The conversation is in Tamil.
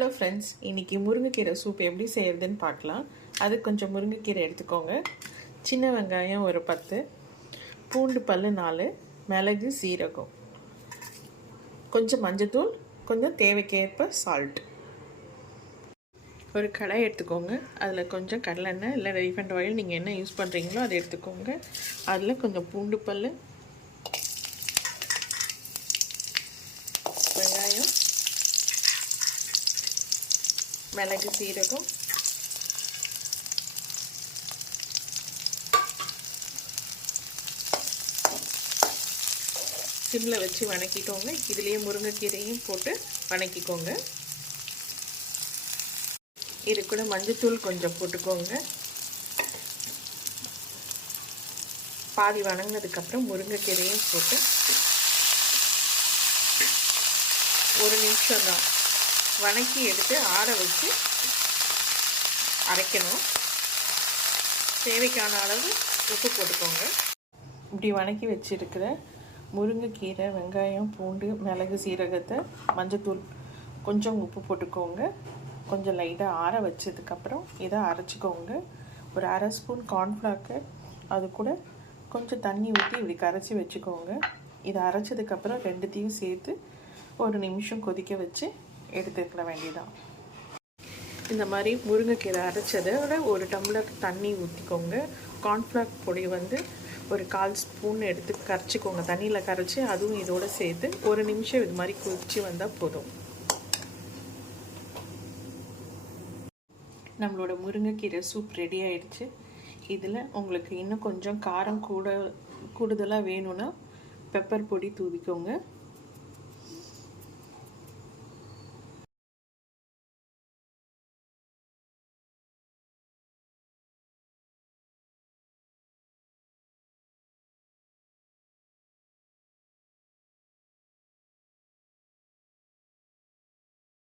ஹலோ ஃப்ரெண்ட்ஸ், இன்றைக்கி முருங்கைக்கீரை சூப் எப்படி செய்கிறதுன்னு பார்க்கலாம். அதுக்கு கொஞ்சம் முருங்கைக்கீரை எடுத்துக்கோங்க. சின்ன வெங்காயம் ஒரு 10, பூண்டு பல் 4, மிளகு சீரகம், கொஞ்சம் மஞ்சத்தூள், கொஞ்சம் தேவைக்கேற்ப சால்ட். ஒரு கடாய் எடுத்துக்கோங்க. அதில் கொஞ்சம் கடலெண்ணெய் இல்லை ரீஃபைண்ட் ஆயில், நீங்கள் என்ன யூஸ் பண்ணுறீங்களோ அதை எடுத்துக்கோங்க. அதில் கொஞ்சம் பூண்டு பல், வெங்காயம், மிளகு சீரகம், சிம்மில் வச்சு வணக்கிக்கோங்க. இதுலேயே முருங்கைக்கீரையும் போட்டு வணக்கிக்கோங்க. இது கூட மஞ்சத்தூள் கொஞ்சம் போட்டுக்கோங்க. பாதி வணங்கினதுக்கப்புறம் முருங்கைக்கீரையும் போட்டு ஒரு நிமிஷம் தான் வணக்கி எடுத்து ஆற வச்சு அரைக்கணும். தேவைக்கான அளவு உப்பு போட்டுக்கோங்க. இப்படி வணக்கி வச்சுருக்கிற முருங்கைக்கீரை, வெங்காயம், பூண்டு, மிளகு சீரகத்தை, மஞ்சத்தூள், கொஞ்சம் உப்பு போட்டுக்கோங்க. கொஞ்சம் லைட்டாக ஆற வச்சதுக்கப்புறம் இதை அரைச்சிக்கோங்க. ஒரு அரை ஸ்பூன் கார்ன்ஃப்ளாக்கு, அது கூட கொஞ்சம் தண்ணி ஊற்றி இப்படி கரைச்சி வச்சுக்கோங்க. இதை அரைச்சதுக்கப்புறம் ரெண்டுத்தையும் சேர்த்து ஒரு நிமிஷம் கொதிக்க வச்சு எடுத்துக்க வேண்டியதான். இந்த மாதிரி முருங்கைக்கீரை அரைச்சதோட ஒரு டம்ளர் தண்ணி ஊற்றிக்கோங்க. கார்ன்ஃப்ளாக் பொடி ஒரு 1/4 ஸ்பூன் எடுத்து கரைச்சிக்கோங்க. தண்ணியில் கரைச்சி அதுவும் இதோடு சேர்த்து ஒரு நிமிஷம் இது மாதிரி கொதிச்சு வந்தால் போதும். நம்மளோட முருங்கைக்கீரை சூப் ரெடி ஆயிடுச்சு. இதில் உங்களுக்கு இன்னும் கொஞ்சம் காரம் கூடுதலாக வேணும்னா பெப்பர் பொடி தூவிக்கோங்க.